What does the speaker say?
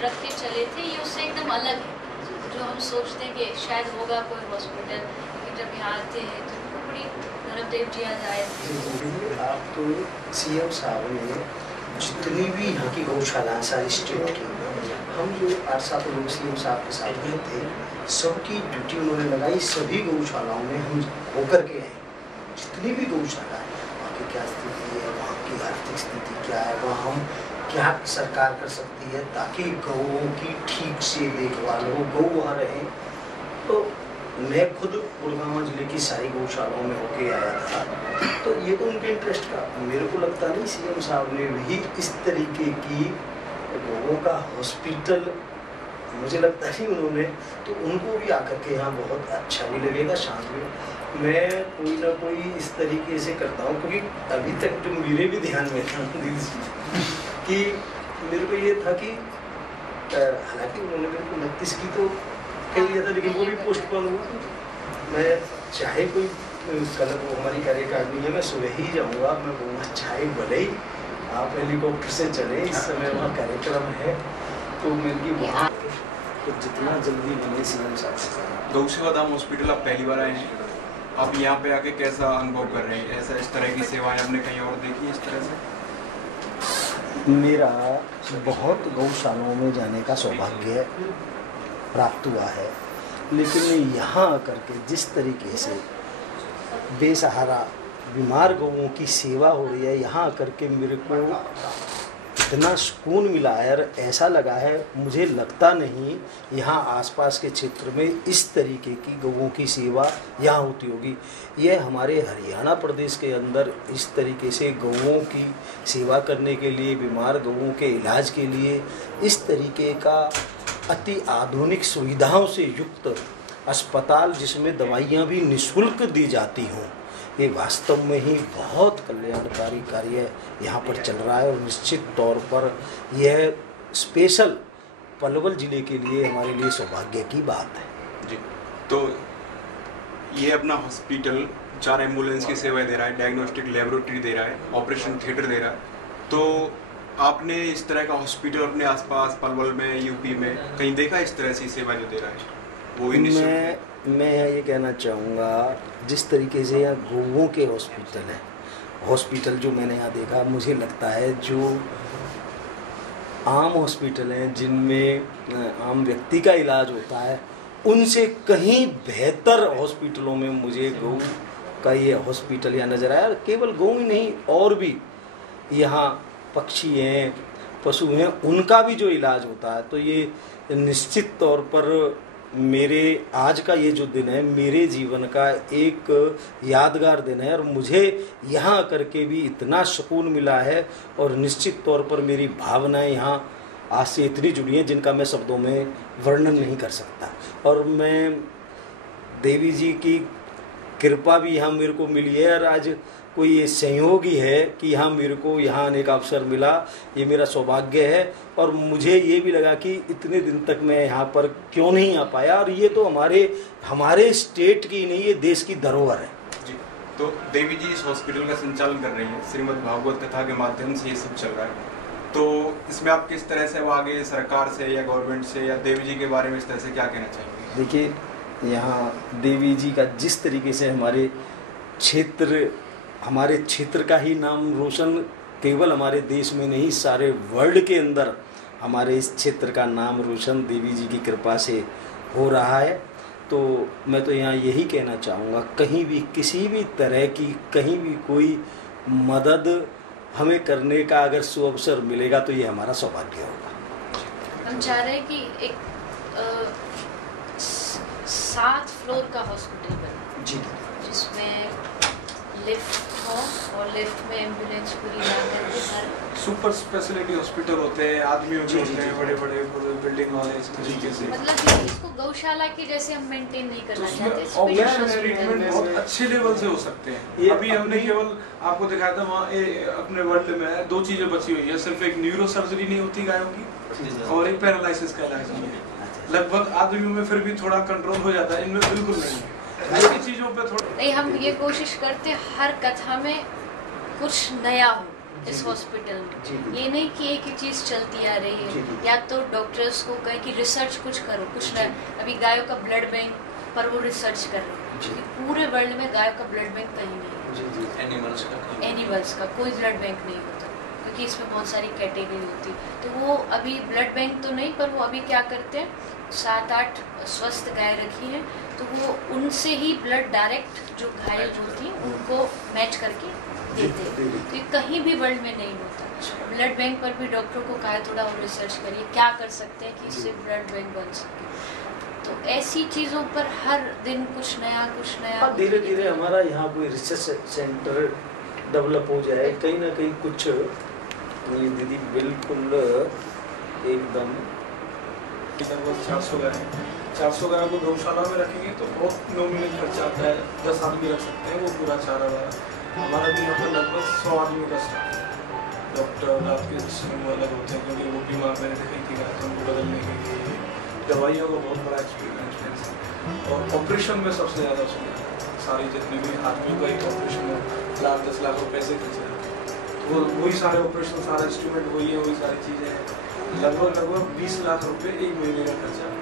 रख के चले थे, ये उससे एकदम अलग है। जो हम सोचते हैं कि शायद होगा कोई हॉस्पिटल, लेकिन जब यहाँ आते हैं तो उनको बड़ी धर्मदेव जी आज आए थे। आप तो सीएम साहब ने जितनी भी यहाँ की गौशाला सारी स्टेट की, हम जो 8-7 लोग सीएम साहब के साथ गए थे, सबकी ड्यूटी उन्होंने लगाई। सभी गौशालाओं में हम होकर के आए, जितनी भी गौशाला है वहाँ की क्या स्थिति है, वहाँ की आर्थिक स्थिति क्या है, वहाँ हम क्या सरकार कर सकती है ताकि गौओं की ठीक से देखभाल हो, गौ वहाँ रहे। तो मैं खुद गुड़गांव जिले की सारी गौशालाओं में होके आया था, तो ये तो उनके इंटरेस्ट का, मेरे को लगता नहीं सीएम साहब ने भी इस तरीके की गौओं का हॉस्पिटल, मुझे लगता नहीं उन्होंने, तो उनको भी आकर के यहाँ बहुत अच्छा भी लगेगा, शांत भी। मैं कोई ना कोई इस तरीके से करता हूँ, क्योंकि अभी तक जो मेरे भी ध्यान में था कि मेरे को ये था कि हालांकि उन्होंने मेरे को 29 की तो कह दिया था, लेकिन वो भी पोस्टपोन हुआ। मैं चाहे कोई कल वो हमारी कार्यकारिणी है, मैं सुबह ही जाऊँगा, मैं बोलूँगा चाहे भले ही आप हेलीकॉप्टर से चले, इस समय वहाँ कार्यक्रम है, तो मेरी वहाँ तो जितना जल्दी बने सीएम साहब। गौ सेवा धाम हॉस्पिटल आप पहली बार आए हैं, आप यहाँ पे आके कैसा अनुभव कर रहे हैं? ऐसा इस तरह की सेवाएं आपने कहीं और देखी इस तरह से? मेरा बहुत गौशालाओं में जाने का सौभाग्य प्राप्त हुआ है, लेकिन यहाँ आकर के जिस तरीके से बेसहारा बीमार गौओं की सेवा हो रही है, यहाँ आकर के मेरे को इतना सुकून मिला है। और ऐसा लगा है, मुझे लगता नहीं यहाँ आसपास के क्षेत्र में इस तरीके की गौओं की सेवा यहाँ होती होगी। यह हमारे हरियाणा प्रदेश के अंदर इस तरीके से गौओं की सेवा करने के लिए, बीमार गौओं के इलाज के लिए इस तरीके का अति आधुनिक सुविधाओं से युक्त अस्पताल, जिसमें दवाइयाँ भी निःशुल्क दी जाती हों, ये वास्तव में ही बहुत कल्याणकारी कार्य यहाँ पर चल रहा है। और निश्चित तौर पर यह स्पेशल पलवल जिले के लिए हमारे लिए सौभाग्य की बात है। जी, तो ये अपना हॉस्पिटल 4 एम्बुलेंस की सेवाएं दे रहा है, डायग्नोस्टिक लेबोरेटरी दे रहा है, ऑपरेशन थिएटर दे रहा है। तो आपने इस तरह का हॉस्पिटल अपने आसपास पलवल में, यूपी में कहीं देखा इस तरह से सेवा जो दे रहा है? वो मैं ये कहना चाहूँगा, जिस तरीके से यहाँ गौओं के हॉस्पिटल है, हॉस्पिटल जो मैंने यहाँ देखा, मुझे लगता है जो आम हॉस्पिटल हैं जिनमें आम व्यक्ति का इलाज होता है, उनसे कहीं बेहतर हॉस्पिटलों में मुझे गौ का ये हॉस्पिटल यहाँ नज़र आया। केवल गौ ही नहीं, और भी यहाँ पक्षी हैं, पशु हैं, उनका भी जो इलाज होता है। तो ये निश्चित तौर पर मेरे आज का ये जो दिन है, मेरे जीवन का एक यादगार दिन है, और मुझे यहाँ आकर के भी इतना सुकून मिला है। और निश्चित तौर पर मेरी भावनाएं यहाँ आज से इतनी जुड़ी हैं जिनका मैं शब्दों में वर्णन नहीं कर सकता। और मैं देवी जी की कृपा भी यहाँ मेरे को मिली है, और आज कोई ये संयोग ही है कि यहाँ मेरे को यहाँ आने का अवसर मिला, ये मेरा सौभाग्य है। और मुझे ये भी लगा कि इतने दिन तक मैं यहाँ पर क्यों नहीं आ पाया, और ये तो हमारे स्टेट की नहीं, ये देश की धरोहर है। जी, तो देवी जी इस हॉस्पिटल का संचालन कर रही हैं, श्रीमद् भागवत कथा के माध्यम से ये सब चल रहा है। तो इसमें आप किस तरह से वो आगे सरकार से या गवर्नमेंट से या देवी जी के बारे में इस तरह से क्या कहना चाहेंगे? देखिए, यहाँ देवी जी का जिस तरीके से हमारे क्षेत्र का ही नाम रोशन केवल हमारे देश में नहीं, सारे वर्ल्ड के अंदर हमारे इस क्षेत्र का नाम रोशन देवी जी की कृपा से हो रहा है। तो मैं तो यहाँ यही कहना चाहूँगा, कहीं भी किसी भी तरह की कहीं भी कोई मदद हमें करने का अगर सुअवसर मिलेगा तो ये हमारा सौभाग्य होगा। हम चाह रहे हैं कि एक 7 फ्लोर का हॉस्पिटल बने, जी, जिसमें लिफ्ट हो और लिफ्ट में एम्बुलेंस पूरी जाकर के हर सुपर स्पेशलिटी हॉस्पिटल होते हैं, आदमियों के होते हैं, बड़े बड़े बिल्डिंग वाले, इस तरीके से। मतलब कि इसको गौशाला की जैसे हम मेंटेन नहीं करना चाहते, ऑपरेशन ट्रीटमेंट बहुत अच्छे लेवल से हो सकते हैं। अभी हमने केवल आपको दिखाया था वहाँ अपने वर्ल्ड में 2 चीजें बची हुई है, सिर्फ एक न्यूरो सर्जरी नहीं होती गायों की, और एक पैरालिसिस का इलाज नहीं है। लगभग आदमियों में फिर भी थोड़ा कंट्रोल हो जाता है, इनमें बिल्कुल नहीं है। ऐसी चीजों पे थोड़ा नहीं, हम ये कोशिश करते हर कथा में कुछ नया हो, इस हॉस्पिटल जी, में। जी। ये नहीं कि एक ही चीज चलती आ रही जी, है, जी। या तो डॉक्टर्स को कहें कि रिसर्च कुछ करो, कुछ जी। नया। अभी गायों का ब्लड बैंक पर वो रिसर्च कर रहे हैं, जी। क्योंकि पूरे वर्ल्ड में गायों का ब्लड बैंक कहीं नहीं है। जी, जी। एनिमल्स का कोई ब्लड बैंक नहीं होता, क्योंकि इसमें बहुत सारी कैटेगरी होती है। तो वो अभी ब्लड बैंक तो नहीं, पर वो अभी क्या करते हैं, 7-8 स्वस्थ गाय रखी हैं, तो वो उनसे ही ब्लड डायरेक्ट जो घायल होती हैं उनको मैच करके देते हैं। तो ये कहीं भी वर्ल्ड में नहीं होता। ब्लड बैंक पर भी डॉक्टर को कहा थोड़ा और रिसर्च करिए, क्या कर सकते हैं कि इससे ब्लड बैंक बन सके। तो ऐसी चीज़ों पर हर दिन कुछ नया हाँ, धीरे धीरे हमारा यहाँ कोई रिसर्च सेंटर डेवलप हो जाए, कहीं ना कहीं कुछ। ये दीदी बिल्कुल एकदम 400 गाय 400 गाय को गौशाला में रखेंगे तो बहुत नॉमिनल खर्चा आता है। 10 आदमी रख सकते हैं, वो पूरा चारा वारा। हमारा भी यहाँ पर लगभग 100 आदमी का स्टाफ है। डॉक्टर आपके वो अलग होते हैं, क्योंकि वो बीमार मैंने देखी थी गाय, तो उनको बदलने के लिए दवाइयों का बहुत बड़ा एक्सपीरियंस है। और ऑपरेशन में सबसे ज़्यादा सुविधा है। सारी जितनी भी आदमी का एक ऑपरेशन में 10 लाख रुपये से खर्च है, वो वही सारे ऑपरेशन, सारा इंस्ट्रूमेंट वही है, वही सारी चीज़ें हैं। लगभग 20 लाख रुपए एक महीने का खर्चा है।